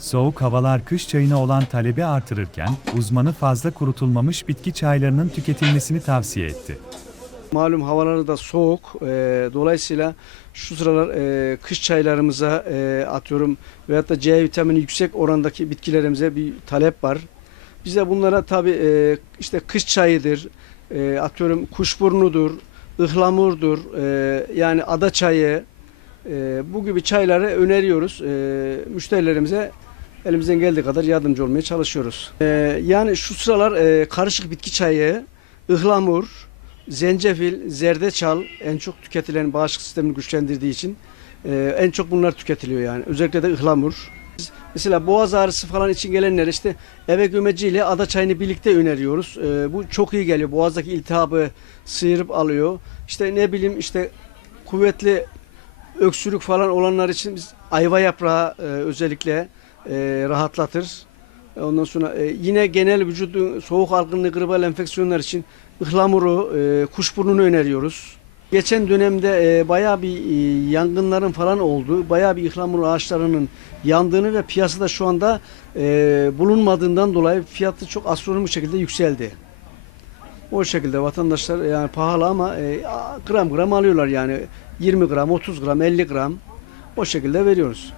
Soğuk havalar kış çayına olan talebi artırırken uzmanı fazla kurutulmamış bitki çaylarının tüketilmesini tavsiye etti. Malum havaları da soğuk. e, dolayısıyla şu sıralar e, kış çaylarımıza e, atıyorum veyahut da C vitamini yüksek orandaki bitkilerimize bir talep var. Biz de bunlara tabi e, işte kış çayıdır, e, atıyorum kuşburnudur, ıhlamurdur, e, yani ada çayı e, bu gibi çayları öneriyoruz. E, müşterilerimize elimizden geldiği kadar yardımcı olmaya çalışıyoruz. E, yani şu sıralar e, karışık bitki çayı, ıhlamur, zencefil, zerdeçal en çok tüketilen bağışıklık sistemini güçlendirdiği için e, en çok bunlar tüketiliyor yani. Özellikle de ıhlamur. Mesela boğaz ağrısı falan için gelenler işte eve gömeci ile ada çayını birlikte öneriyoruz. E, bu çok iyi geliyor. Boğazdaki iltihabı sıyırıp alıyor. İşte ne bileyim işte kuvvetli öksürük falan olanlar için biz ayva yaprağı e, özellikle e, rahatlatır. Ondan sonra e, yine genel vücudun soğuk algınlığı, gribal enfeksiyonlar için ıhlamuru, e, kuşburnunu öneriyoruz. Geçen dönemde e, bayağı bir e, yangınların falan oldu. Bayağı bir ıhlamur ağaçlarının yandığını ve piyasada şu anda e, bulunmadığından dolayı fiyatı çok astronomik şekilde yükseldi. O şekilde vatandaşlar yani pahalı ama e, gram gram alıyorlar yani 20 gram, 30 gram, 50 gram o şekilde veriyoruz.